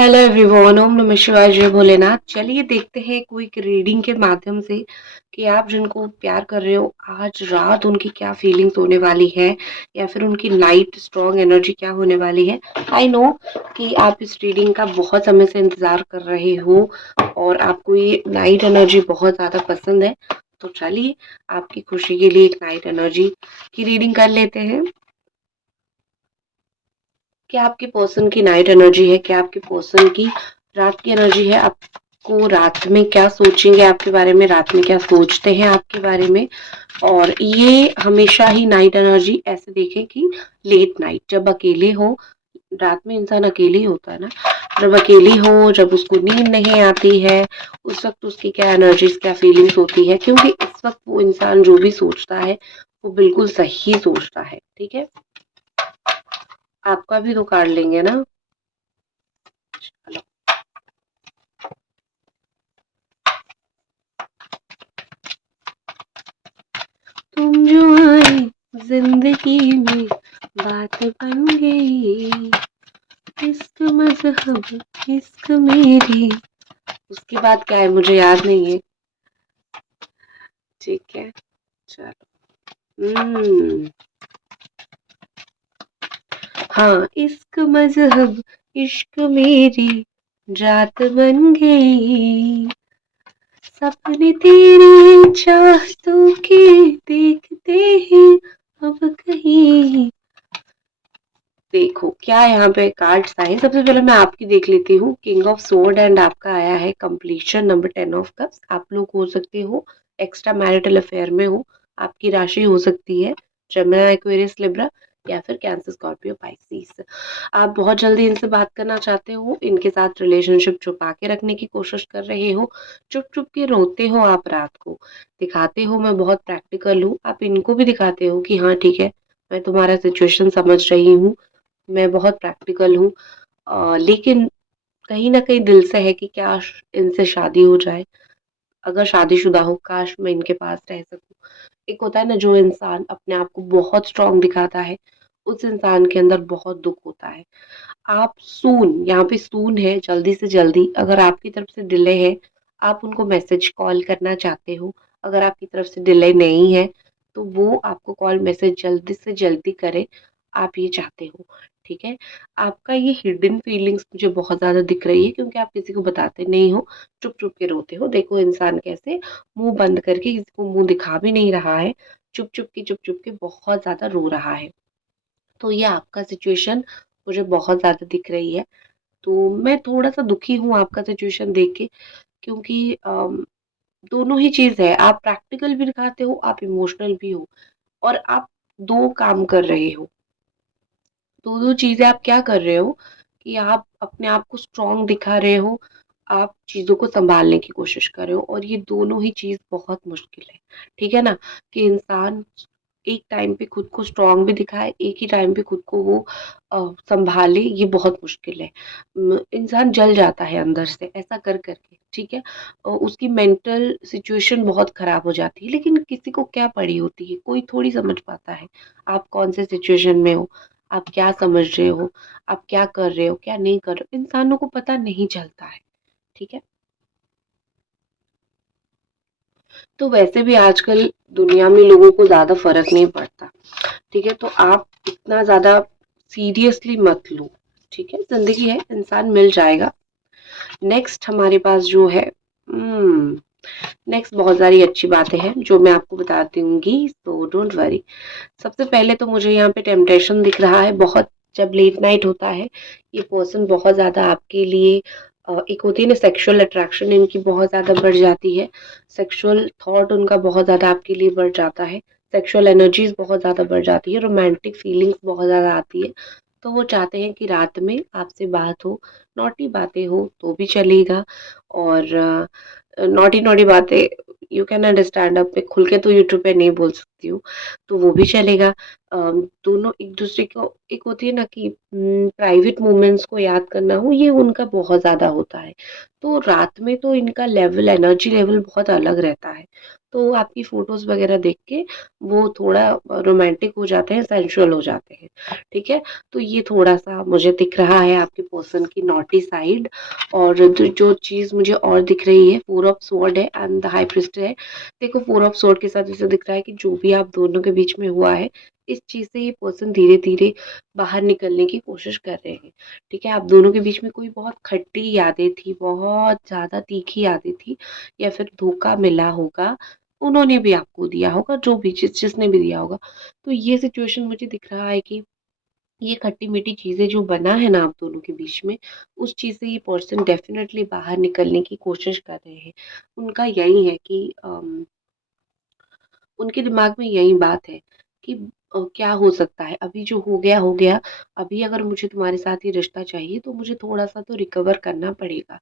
Hello everyone, ओम नमः शिवाय, जय भोलेनाथ। चलिए देखते हैं क्विक रीडिंग के माध्यम से कि आप जिनको प्यार कर रहे हो आज रात उनकी क्या फीलिंग्स होने वाली है या फिर उनकी नाइट स्ट्रॉन्ग एनर्जी क्या होने वाली है। आई नो कि आप इस रीडिंग का बहुत समय से इंतजार कर रहे हो और आपको ये नाइट एनर्जी बहुत ज्यादा पसंद है। तो चलिए आपकी खुशी के लिए एक नाइट एनर्जी की रीडिंग कर लेते हैं। क्या आपके पर्सन की नाइट एनर्जी है, क्या आपके पर्सन की रात की एनर्जी है, आपको रात में क्या सोचेंगे आपके बारे में, रात में क्या सोचते हैं आपके बारे में। और ये हमेशा ही नाइट एनर्जी ऐसे देखें कि लेट नाइट जब अकेले हो, रात में इंसान अकेले ही होता है ना, जब अकेली हो, जब उसको नींद नहीं आती है, उस वक्त उसकी क्या एनर्जीज क्या फीलिंग्स होती है, क्योंकि इस वक्त वो इंसान जो भी सोचता है वो बिल्कुल सही सोचता है। ठीक है, आपका भी तो कार्ड लेंगे ना। तुम जो आए जिंदगी में बात बन गई, इश्क मजहब इश्क मेरी। उसके बाद क्या है मुझे याद नहीं है। ठीक है, चलो। हाँ, इश्क मजहब इश्क मेरी रात बन गई, सपने तेरे चाहतों के देखते हैं अब कहीं। देखो क्या यहाँ पे कार्ड्स आए। सबसे पहले मैं आपकी देख लेती हूँ, किंग ऑफ सोर्ड, एंड आपका आया है कंप्लीशन, नंबर 10 ऑफ कप्स। आप लोग हो सकते हो एक्स्ट्रा मैरिटल अफेयर में हो, आपकी राशि हो सकती है जेमिनी, एक्वेरियस, लिब्रा या फिर कैंसर, स्कॉर्पियो, पाइसिस। आप बहुत जल्दी इनसे बात करना चाहते हो, इनके साथ रिलेशनशिप छुपा के रखने की कोशिश कर रहे हो, चुप चुप के रोते हो आप रात को, दिखाते हो मैं बहुत प्रैक्टिकल हूँ, आप इनको भी दिखाते हो कि हाँ ठीक है मैं तुम्हारा सिचुएशन समझ रही हूँ, मैं बहुत प्रैक्टिकल हूँ। लेकिन कहीं न कहीं दिल से है कि काश इनसे शादी हो जाए। अगर शादीशुदा हो, काश मैं इनके पास रह सकूँ। एक होता है ना जो इंसान अपने आप को बहुत स्ट्रॉन्ग दिखाता है, उस इंसान के अंदर बहुत दुःख होता है। आप सून, यहाँ पे सून है जल्दी से जल्दी, अगर आपकी तरफ से डिले है, आप उनको मैसेज कॉल करना चाहते हो। अगर आपकी तरफ से डिले नहीं है, तो वो आपको कॉल मैसेज जल्दी से जल्दी करे, आप ये चाहते हो। ठीक है? आपका ये हिडन फीलिंग्स मुझे बहुत ज़्यादा दिख रही है क्योंकि आप किसी को बताते नहीं हो, चुप-चुप के रोते हो। देखो इंसान कैसे मुँह बंद करके किसी को मुँह दिखा भी नहीं रहा है, चुप-चुप के बहुत ज़्यादा रो रहा है। तो ये आपका सिचुएशन मुझे बहुत ज़्यादा दिख रही है। तो मैं थोड़ा-सा दुखी हूँ आपका सिचुएशन देख के, क्योंकि दोनों ही चीज़ है। आप प्रैक्टिकल भी दिखाते हो, आप इमोशनल भी हो और आप 2 काम कर रहे हो। 2-2 चीज़ें आप क्या कर रहे हो कि आप अपने आप को स्ट्रॉन्ग दिखा रहे हो, आप चीज़ों को सँभालने की कोशिश कर रहे हो और ये दोनों ही चीज़ बहुत मुश्किल है। ठीक है ना? कि इंसान एक टाइम पे खुद को स्ट्रॉन्ग भी दिखाए, एक ही टाइम पे खुद को वो सँभाले, ये बहुत मुश्किल है। इंसान जल जाता है अंदर से ऐसा कर के, ठीक है? उसकी मेंटल सिचुएशन बहुत ख़राब हो जाती है, लेकिन किसी को क्या पड़ी होती है, कोई थोड़ी समझ पाता है, आप कौन से सिचुएशन में हो, आप क्या समझ रहे हो, आप क्या कर रहे हो, क्या नहीं कर रहे हो, इंसानों को पता नहीं चलता है, ठीक है? तो वैसे भी आजकल दुनिया में लोगों को ज़्यादा फ़र्क नहीं पड़ता। ठीक है, तो आप इतना ज़्यादा सीरियसली मत लो। ठीक है, ज़िंदगी है, इंसान मिल जाएगा। नेक्स्ट हमारे पास जो है, नेक्स्ट बहुत सारी अच्छी बातें हैं जो मैं आपको बता दूंगी, तो डोंट वरी। सबसे पहले तो मुझे यहाँ पे टेम्पटेशन दिख रहा है बहुत। जब लेट नाइट होता है, ये पर्सन बहुत ज़्यादा आपके लिए एक होती है ना सेक्सुअल अट्रैक्शन, इनकी बहुत ज़्यादा बढ़ जाती है, सेक्सुअल थॉट उनका बहुत ज़्यादा आपके लिए बढ़ जाता है, सेक्सुअल एनर्जीज बहुत ज़्यादा बढ़ जाती है, रोमांटिक फीलिंग्स बहुत ज़्यादा आती है। तो वो चाहते हैं कि रात में आपसे बात हो, नॉटी बातें हो तो भी चलेगा, और नॉटी नॉटी बातें यू कैन अंडरस्टैंड, अब मैं खुल के तो यूट्यूब पे नहीं बोल सकती हूँ, तो वो भी चलेगा। दोनों एक दूसरे को, एक होती है ना कि प्राइवेट मोमेंट्स को याद करना हो, ये उनका बहुत ज़्यादा होता है। तो रात में तो इनका लेवल, एनर्जी लेवल बहुत अलग रहता है। तो आपकी फ़ोटोज़ वग़ैरह देख के वो थोड़ा रोमांटिक हो जाते हैं, सेंसुअल हो जाते हैं, ठीक है? तो ये थोड़ा-सा मुझे दिख रहा है आपके पर्सन की नॉटी साइड। और जो चीज़ मुझे और दिख रही है, 4 ऑफ स्वॉर्ड है एंड द हाई प्रीस्ट है। देखो 4 ऑफ स्वॉर्ड के साथ ऐसा दिख रहा है कि जो भी आप दोनों के बीच में हुआ है, इस चीज़ से ये पर्सन धीरे-धीरे बाहर निकलने की कोशिश कर रहे हैं, ठीक है? आप दोनों के बीच में कोई बहुत खट्टी यादें थी, बहुत ज़्यादा तीखी यादें थी, या फिर धोखा मिला होगा, उन्होंने भी आपको दिया होगा, जो भी जिसने भी दिया होगा। तो ये सिचुएशन मुझे दिख रहा है कि ये खट्टी-मीठी चीज़ें जो बना है ना आप दोनों के बीच में, उस चीज़ से ये पर्सन डेफ़िनेटली बाहर निकलने की कोशिश कर रहे हैं। उनका यही है कि उनके दिमाग में यही बात है कि क्या हो सकता है, अभी जो हो गया, अभी अगर मुझे तुम्हारे साथ ये रिश्ता चाहिए तो मुझे थोड़ा-सा तो रिकवर करना पड़ेगा।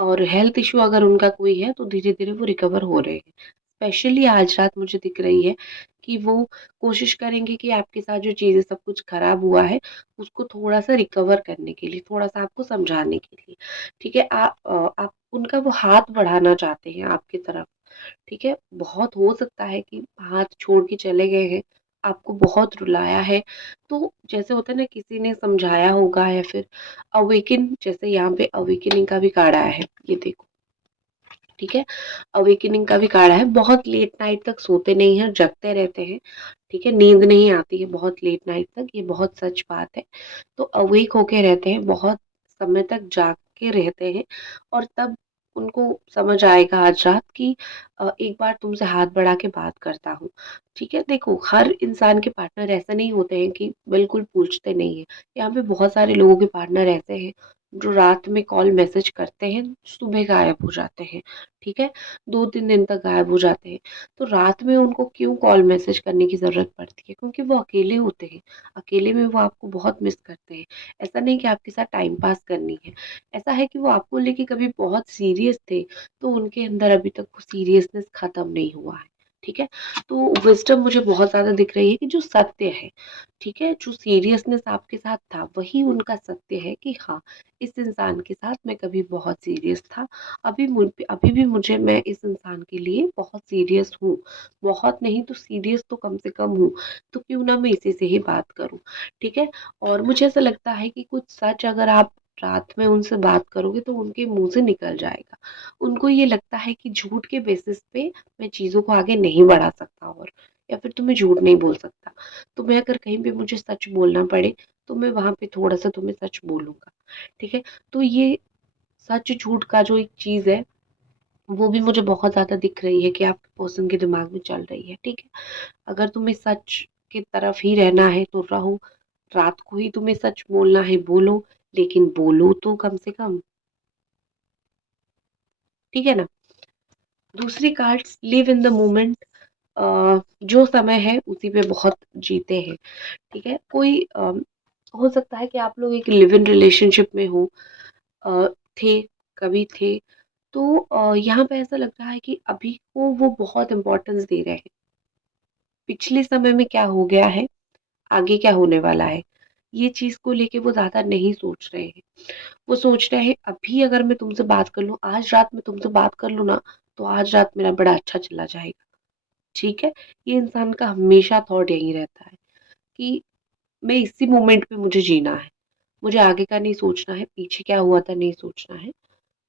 और हेल्थ इश्यू अगर उनका कोई है तो धीरे-धीरे वो रिकवर हो रहे हैं। स्पेशली आज रात मुझे दिख रही है कि वो कोशिश करेंगे कि आपके साथ जो चीज़ें सब कुछ खराब हुआ है, उसको थोड़ा-सा रिकवर करने के लिए, थोड़ा-सा आपको समझाने के लिए, ठीक है? आप उनका वो हाथ बढ़ाना चाहते हैं आपकी तरफ। ठीक है? बहुत हो सकता है कि हाथ छोड़ के चले गए हैं, आपको बहुत रुलाया है, तो जैसे होता है ना किसी ने समझाया होगा, या फिर अवेकन, जैसे यहाँ पे अवेकनिंग का भी कार्ड आया है, ये देखो, ठीक है? अवेकनिंग का भी कार्ड है, बहुत लेट नाइट तक सोते नहीं हैं, जगते रहते हैं, ठीक है? नींद नहीं आती है बहुत लेट नाइट तक, ये बहुत सच बात है। तो अवेक होके रहते हैं, बहुत समय तक जाग के रहते हैं, और तब उनको समझ आएगा आज रात कि एक बार तुमसे हाथ बढ़ा के बात करता हूँ, ठीक है? देखो, हर इंसान के पार्टनर ऐसे नहीं होते हैं कि बिल्कुल पूछते नहीं हैं। यहाँ पे बहुत सारे लोगों के पार्टनर ऐसे हैं, जो रात में कॉल मैसेज करते हैं, सुबह गायब हो जाते हैं, ठीक है? 2-3 दिन तक गायब हो जाते हैं। तो रात में उनको क्यों कॉल मैसेज करने की ज़रूरत पड़ती है? क्योंकि वो अकेले होते हैं। अकेले में वो आपको बहुत मिस करते हैं। ऐसा नहीं कि आपके साथ टाइम पास करनी है। ऐसा है कि वो आपको लेके कभी बहुत सीरियस थे, तो उनके अंदर अभी तक वो सीरियसनेस खत्म नहीं हुआ है। ठीक है? तो विज़डम मुझे बहुत ज़्यादा दिख रही है कि जो सत्य है, ठीक है? जो सीरियसनेस आपके साथ था, वही उनका सत्य है कि हाँ, इस इंसान के साथ मैं कभी बहुत सीरियस था। अभी भी मुझे, मैं इस इंसान के लिए बहुत सीरियस हूँ। बहुत नहीं तो सीरियस तो कम से कम हूँ। तो क्यों ना मैं इसी से ही बात करूँ, ठीक है? और मुझे ऐसा लगता है कि कुछ सच अगर आप रात में उनसे बात करोगे तो उनके मुँह से निकल जाएगा। उनको ये लगता है कि झूठ के बेसिस पे मैं चीज़ों को आगे नहीं बढ़ा सकता, और या फिर तुम्हें झूठ नहीं बोल सकता। तो मैं अगर कहीं पे मुझे सच बोलना पड़े, तो मैं वहाँ पे थोड़ा-सा तुम्हें सच बोलूँगा, ठीक है? तो ये सच-झूठ का जो एक चीज़ है, वो भी मुझे बहुत ज़्यादा दिख रही है कि आपके पर्सन के दिमाग में चल रही है, ठीक है? अगर तुम्हें सच की तरफ ही रहना है तो रहो, रात को ही तुम्हें सच बोलना है बोलो, लेकिन बोलो तो कम से कम, ठीक है ना? दूसरी cards live in the moment, जो समय है उसी पे बहुत जीते हैं, ठीक है? कोई हो सकता है कि आप लोग एक लिव इन रिलेशनशिप में हो, अ, थे, कभी थे, तो यहाँ पे ऐसा लग रहा है कि अभी को वो बहुत इम्पोर्टेंस दे रहे हैं। पिछले समय में क्या हो गया है, आगे क्या होने वाला है, ये चीज़ को लेके वो ज़्यादा नहीं सोच रहे हैं। वो सोच रहे हैं अभी अगर मैं तुमसे बात कर लूँ, आज रात में तुमसे बात कर लूँ ना, तो आज रात मेरा बड़ा अच्छा चला जाएगा, ठीक है? ये इंसान का हमेशा थॉट यही रहता है कि मैं इसी मोमेंट पे मुझे जीना है। मुझे आगे का नहीं सोचना है, पीछे क्या हुआ था नहीं सोचना है।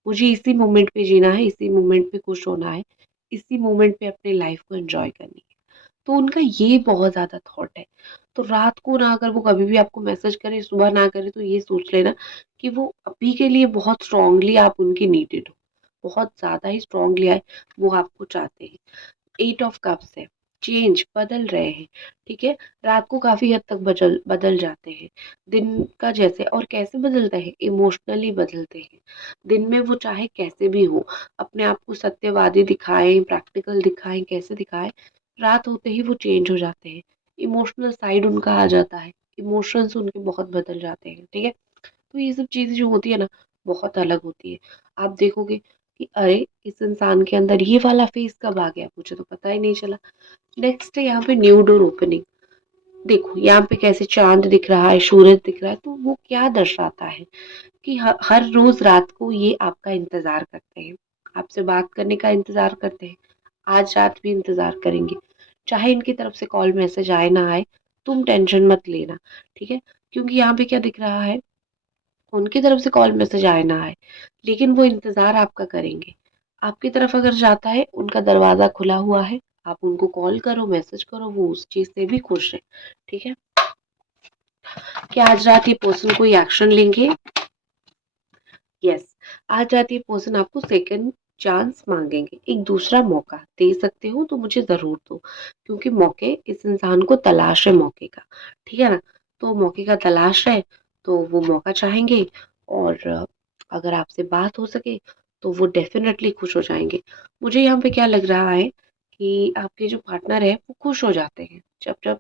मुझे इसी मोमेंट पे जीना है, इसी मोमेंट पे खुश होना है, इसी मोमेंट पे अपनी लाइफ को एन्जॉय करनी है। तो उनका ये बहुत ज़्यादा थॉट है। तो रात को ना अगर वो कभी भी आपको मैसेज करे, सुबह ना करे, तो ये सोच लेना कि वो अभी के लिए बहुत स्ट्रांगली आप उनकी नीडेड हो। बहुत ज़्यादा ही स्ट्रांगली वो आपको चाहते हैं। 8 ऑफ कप्स है, चेंज बदल रहे हैं, ठीक है? रात को काफ़ी हद तक बदल बदल जाते हैं। दिन का जैसे, और कैसे बदलते हैं? इमोशनली बदलते हैं। दिन में वो चाहे कैसे भी हो, अपने आप को सत्यवादी दिखाएँ, प्रैक्टिकल दिखाएँ, कैसे दिखाएँ, रात होते ही वो चेंज हो जाते हैं। इमोशनल साइड उनका आ जाता है। इमोशंस उनके बहुत बदल जाते हैं, ठीक है? तो ये सब चीज़ें जो होती है ना, बहुत अलग होती है। आप देखोगे कि अरे! इस इंसान के अंदर ये वाला फेज़ कब आ गया? मुझे तो पता ही नहीं चला। नेक्स्ट है यहाँ पे न्यू डोर ओपनिंग। देखो यहाँ पे कैसे चांद दिख रहा है, सूरज दिख रहा है, तो वो क्या दर्शाता है कि हर रोज रात को ये आपका इंतजार करते हैं, आपसे बात करने का इंतजार करते हैं। आज रात भी इंतजार करेंगे, चाहे इनकी तरफ से कॉल मैसेज आए ना आए, तुम टेंशन मत लेना, ठीक है। क्योंकि यहाँ पे क्या दिख रहा है, उनकी तरफ से कॉल मैसेज आए ना आए, लेकिन वो इंतजार आपका करेंगे। आपकी तरफ अगर जाता है, उनका दरवाजा खुला हुआ है, आप उनको कॉल करो, मैसेज करो, वो उस चीज से भी खुश है, ठीक है। क्या आज रात ये पर्सन कोई एक्शन लेंगे? यस, आज रात ये पर्सन आपको सेकंड चांस मांगेंगे, एक दूसरा मौका दे सकते हो तो मुझे जरूर दो, क्योंकि मौके, इस इंसान को तलाश है मौके का, ठीक है ना। तो मौके का तलाश है, तो वो मौका चाहेंगे, और अगर आपसे बात हो सके तो वो डेफिनेटली खुश हो जाएंगे। मुझे यहाँ पे क्या लग रहा है कि आपके जो पार्टनर है वो खुश हो जाते हैं जब जब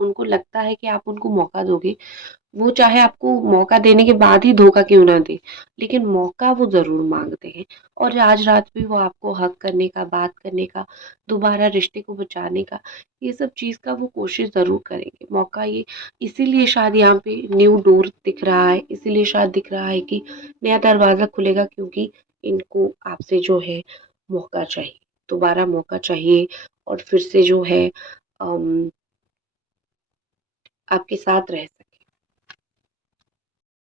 उनको लगता है कि आप उनको मौका दोगे। वो चाहे आपको मौका देने के बाद ही धोखा क्यों ना दे, लेकिन मौका वो ज़रूर माँगते हैं। और आज रात भी वो आपको हग करने का, बात करने का, दोबारा रिश्ते को बचाने का, ये सब चीज़ का वो कोशिश ज़रूर करेंगे। मौका ये इसीलिए शायद यहाँ पे न्यू डोर दिख रहा है, इसीलिए शायद दिख रहा है कि नया दरवाज़ा खुलेगा, क्योंकि इनको आपसे जो है मौका चाहिए, दोबारा मौका चाहिए, और फिर से जो है अम, आपके साथ रह सकें।